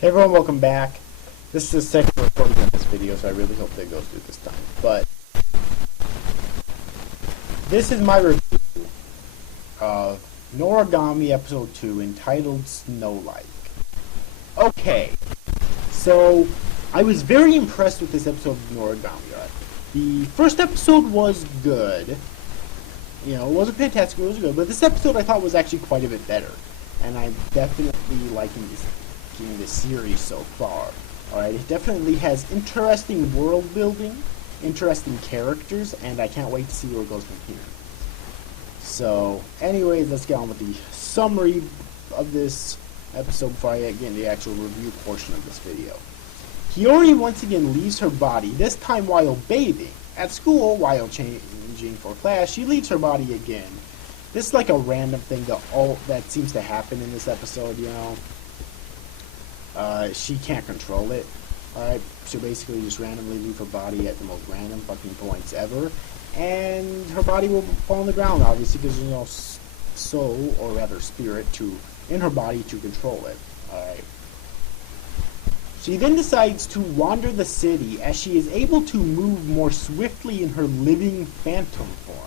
Hey everyone, welcome back. This is the second recording of this video, so I really hope that goes through this time. But this is my review of Noragami Episode 2 entitled Snow-like. Okay, so I was very impressed with this episode of Noragami. Right? The first episode was good. You know, it wasn't fantastic, it was good. But this episode I thought was actually quite a bit better. And I'm definitely liking this series so far. Alright, it definitely has interesting world building, interesting characters, and I can't wait to see where it goes from here. So, anyways, let's get on with the summary of this episode before I get into the actual review portion of this video. Hiyori once again leaves her body, this time while bathing. At school, while changing for class, she leaves her body again. This is like a random thing that seems to happen in this episode, you know. She can't control it. Alright, she'll basically just randomly leave her body at the most random fucking points ever. And her body will fall on the ground, obviously, because there's no soul, or rather spirit, in her body to control it. Alright. She then decides to wander the city as she is able to move more swiftly in her living phantom form.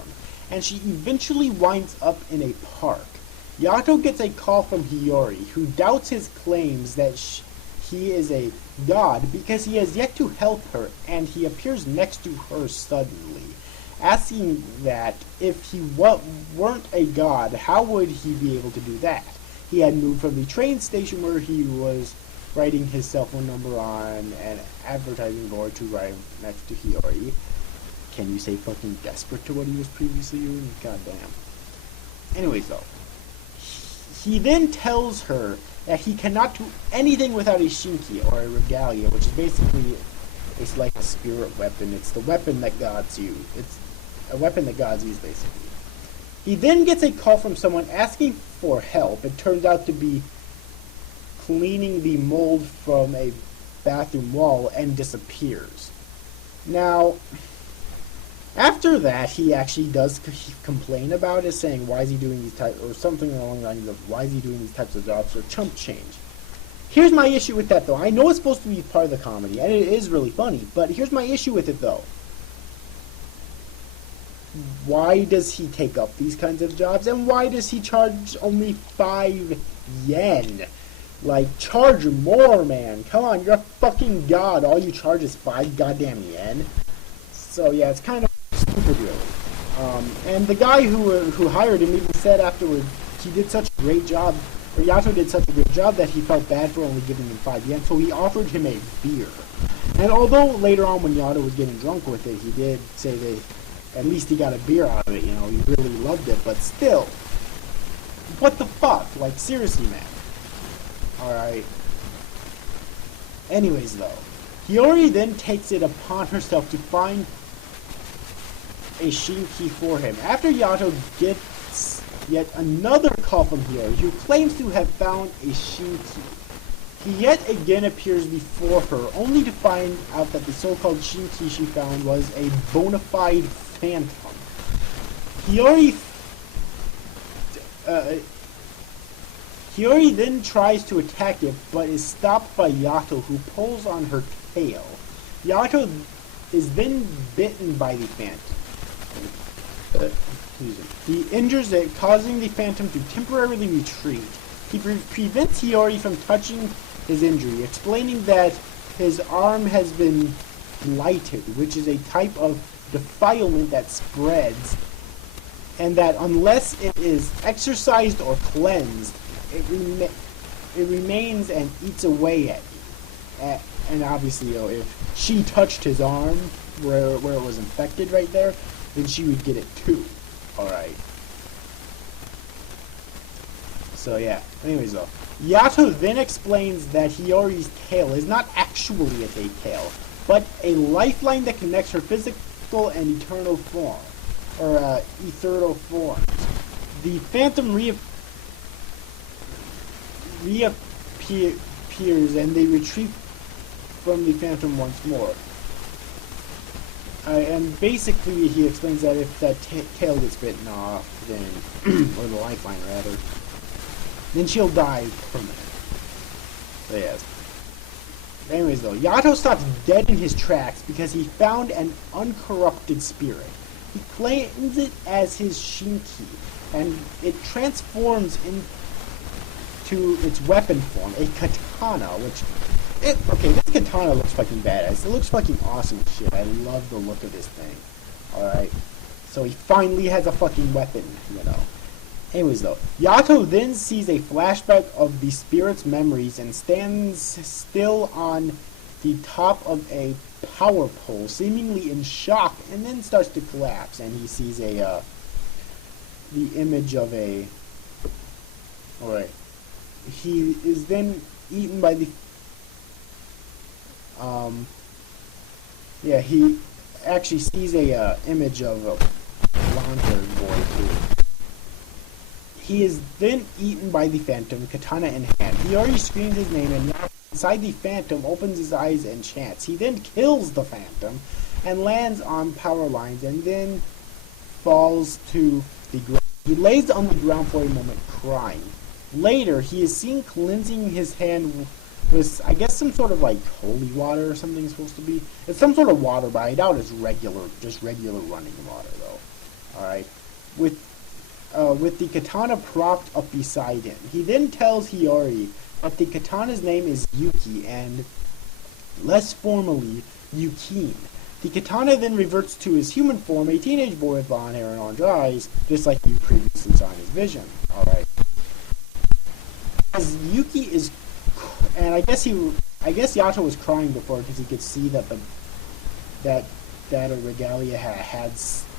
And she eventually winds up in a park. Yato gets a call from Hiyori, who doubts his claims that he is a god because he has yet to help her, and he appears next to her suddenly, asking that if he weren't a god, how would he be able to do that? He had moved from the train station where he was writing his cell phone number on an advertising board to right next to Hiyori. Can you say fucking desperate to what he was previously doing? Goddamn. Anyways, though. He then tells her that he cannot do anything without a shinki, or a regalia, which is basically, it's like a spirit weapon. It's the weapon that gods use. It's a weapon that gods use, basically. He then gets a call from someone asking for help. It turns out to be cleaning the mold from a bathroom wall and disappears. Now, after that, he actually does complain about it, saying, why is he doing these types, or something along the lines of, why is he doing these types of jobs, or chump change. Here's my issue with that, though. I know it's supposed to be part of the comedy, and it is really funny, but here's my issue with it, though. Why does he take up these kinds of jobs, and why does he charge only 5 yen? Like, charge more, man. Come on, you're a fucking god. All you charge is 5 goddamn yen. So, yeah, it's kind of stupid, really. And the guy who hired him even said afterwards he did such a great job, or Yato did such a great job that he felt bad for only giving him 5 yen, so he offered him a beer. And although later on when Yato was getting drunk with it, he did say that at least he got a beer out of it, you know, he really loved it, but still, what the fuck? Like, seriously, man. Alright. Anyways, though, Hiyori then takes it upon herself to find a shinki for him. After Yato gets yet another call from Hiyori, who claims to have found a shinki, he yet again appears before her, only to find out that the so-called shinki she found was a bona fide phantom. Hiyori then tries to attack it, but is stopped by Yato, who pulls on her tail. Yato is then bitten by the phantom. He injures it, causing the phantom to temporarily retreat. He prevents Hiyori from touching his injury, explaining that his arm has been blighted, which is a type of defilement that spreads, and that unless it is exorcised or cleansed, it remains and eats away at you. And obviously, you know, if she touched his arm where it was infected right there, then she would get it too. Alright. So yeah. Anyways though. Yato then explains that Hiyori's tail is not actually a tail, but a lifeline that connects her physical and eternal form. Or ethereal forms. The phantom reappears and they retreat from the phantom once more. And basically he explains that if that tail gets bitten off, then, or the lifeline rather, then she'll die permanently. So yes. Anyways, though, Yato stops dead in his tracks because he found an uncorrupted spirit. He claims it as his Shinki, and it transforms into its weapon form, a katana, okay, this katana looks fucking badass. It looks fucking awesome as shit. I love the look of this thing. Alright. So he finally has a fucking weapon, you know. Anyways, though, Yato then sees a flashback of the spirit's memories and stands still on the top of a power pole, seemingly in shock, and then starts to collapse. And he sees the image of a. Alright. He is then eaten by the. Yeah, he actually sees a image of a blonde-haired boy too. He is then eaten by the Phantom, katana in hand. He already screams his name, and inside the Phantom opens his eyes and chants. He then kills the Phantom and lands on power lines and then falls to the ground. He lays on the ground for a moment crying. Later, he is seen cleansing his hand with, I guess, some sort of like holy water or something it's supposed to be. It's some sort of water, but I doubt it's just regular running water though. Alright. With the katana propped up beside him. He then tells Hiyori that the katana's name is Yuki and, less formally, Yukine. The katana then reverts to his human form, a teenage boy with blonde hair and orange eyes, just like you previously saw in his vision. Alright. As Yuki is, and I guess Yato was crying before because he could see that that a regalia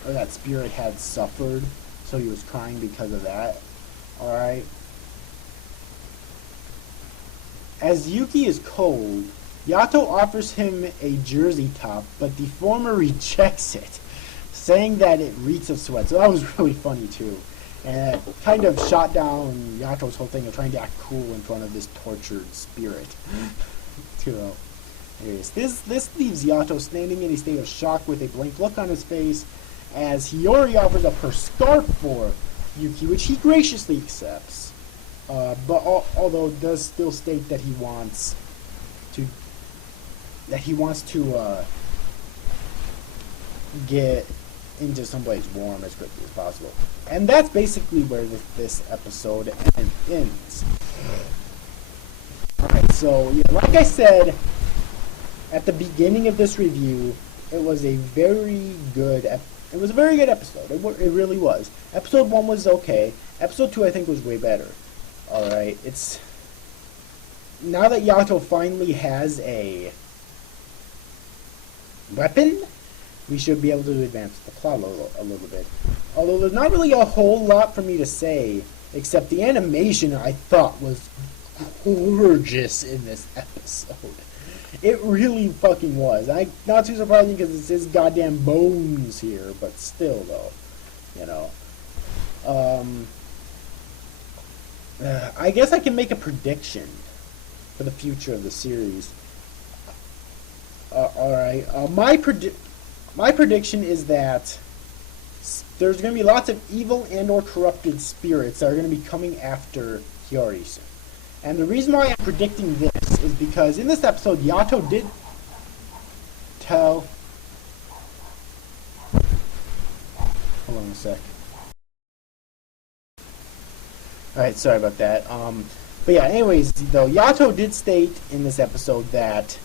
or that spirit had suffered. So he was crying because of that. Alright. As Yuki is cold, Yato offers him a jersey top, but the former rejects it, saying that it reeks of sweat. So that was really funny too. And it kind of shot down Yato's whole thing of trying to act cool in front of this tortured spirit. Anyways, this leaves Yato standing in a state of shock with a blank look on his face, as Hiyori offers up her scarf for Yuki, which he graciously accepts, but although does still state that he wants to get into someplace warm as quickly as possible. And that's basically where this episode ends. Alright, so yeah, like I said at the beginning of this review, it was a very good episode. It really was. Episode 1 was okay. Episode 2 I think was way better. Alright, it's... Now that Yato finally has a weapon, we should be able to advance the plot a little bit. Although there's not really a whole lot for me to say, except the animation I thought was gorgeous in this episode. It really fucking was. Not too surprising because it's his goddamn bones here, but still though, you know. I guess I can make a prediction for the future of the series. Alright, my prediction is that there's going to be lots of evil and or corrupted spirits that are going to be coming after Hiyori soon. And the reason why I'm predicting this is because in this episode, Yato did tell... Hold on a sec. Alright, sorry about that. But yeah, anyways, though, Yato did state in this episode that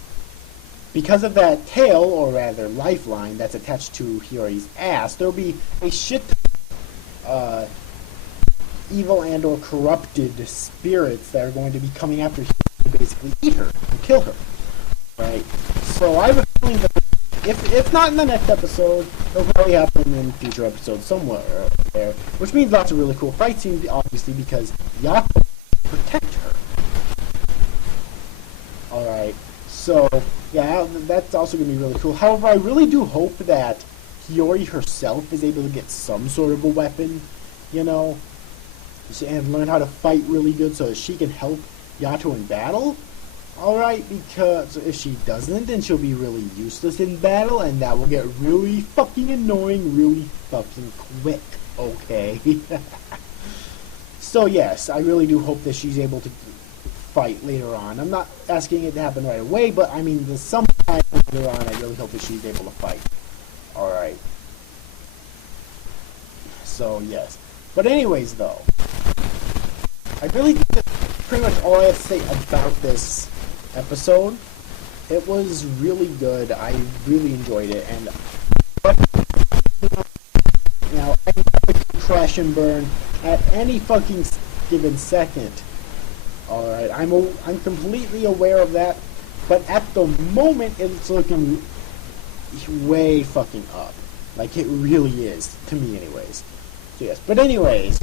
because of that tail, or rather lifeline, that's attached to Hiyori's ass, there'll be a shit evil and or corrupted spirits that are going to be coming after Hiyori to basically eat her and kill her. Right? So I have a feeling that if not in the next episode, it'll probably happen in future episodes somewhere there, which means lots of really cool fight scenes, obviously, because Yato will protect her. Alright. So, yeah, that's also going to be really cool. However, I really do hope that Hiyori herself is able to get some sort of a weapon, you know, and learn how to fight really good so that she can help Yato in battle. Alright, because if she doesn't, then she'll be really useless in battle, and that will get really fucking annoying really fucking quick, okay? So yes, I really do hope that she's able to fight later on. I'm not asking it to happen right away, but I mean, the sometime later on, I really hope that she's able to fight. Alright. So, yes. But anyways, though, I really think that's pretty much all I have to say about this episode. It was really good. I really enjoyed it, and now I can crash and burn at any fucking given second. Alright, I'm completely aware of that, but at the moment it's looking way fucking up. Like it really is, to me anyways. So yes, but anyways,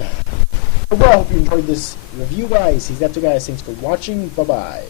well, I hope you enjoyed this review, guys. That's it, guys. Thanks for watching. Bye-bye.